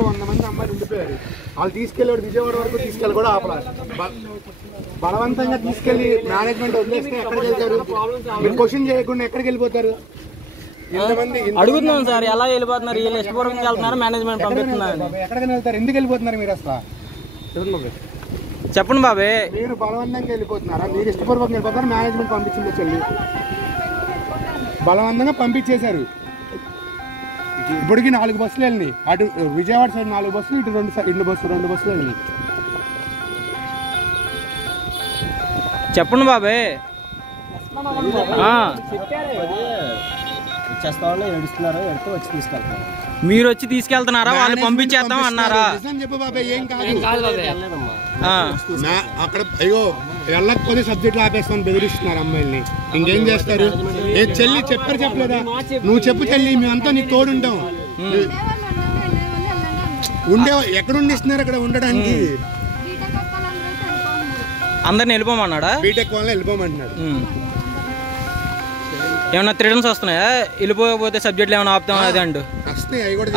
100 మంది అమ్మాయిలు ఉండిపోయారు. వాళ్ళు తీసుకెళ్ళాడు విజయవాడ వరకు తీసుకెళ్ళి కూడా ఆపలేదు. బలవంతంగా తీసుకెళ్లి మేనేజ్మెంట్ వదిలేస్తే ఎక్కడికి వెళ్తారు? మీరు క్వశ్చన్ చేయకుండా ఎక్కడికి వెళ్ళిపోతారు? అడుగుతున్నాం సార్, ఎలా వెళ్ళిపోతున్నారు? వీళ్ళు ఇష్టపూర్వకంగా వెళ్తున్నారు, మేనేజ్మెంట్ పంపిస్తున్నారు. ఎక్కడికైనా వెళ్తారు, ఎందుకు వెళ్ళిపోతున్నారు మీరు అసలు? చెప్పండి బాబే. మీరు బలవంతంగా వెళ్ళిపోతున్నారా? మీరు ఇష్టపూర్వకంగా వెళ్ళిపోతారు, మేనేజ్మెంట్ పంపించింది చెల్లి బలవంతంగా పంపించేశారు. ఇప్పటికి 4 బస్సులు వెళ్ళినాయి. అటు విజయవాడ సైడ్ 4 బస్సులు, ఇటు 2 బస్సులు వెళ్ళినాయి. చెప్పండి బాబే. మీరు వచ్చి తీసుకెళ్తున్నారా? వాళ్ళు పంపించేద్దాం అన్నారా? చెప్పు బాబాయ్, ఏం కాదు. అక్కడ అయ్యో వెళ్ళకపోతే సబ్జెక్టులు ఆపేస్తామని బెదిరిస్తున్నారు అమ్మాయిల్ని. ఇంకేం చేస్తారు? ఏ చెల్లి చెప్పలేదా? నువ్వు చెప్పు చెల్లి, మేమంతా నీకు తోడుంటాం. ఎక్కడుండి ఇస్తున్నారు అక్కడ ఉండడానికి? అందరిని వెళ్ళిపోమన్నాడా? బీటెక్ వాళ్ళని వెళ్ళిపోమంటున్నాడు. ఏమన్నా త్రిటన్స్ వస్తున్నాయా? వెళ్ళిపోకపోతే సబ్జెక్టులు ఏమైనా ఆపుతాం అది అంటూ వస్తాయి. అవి కూడా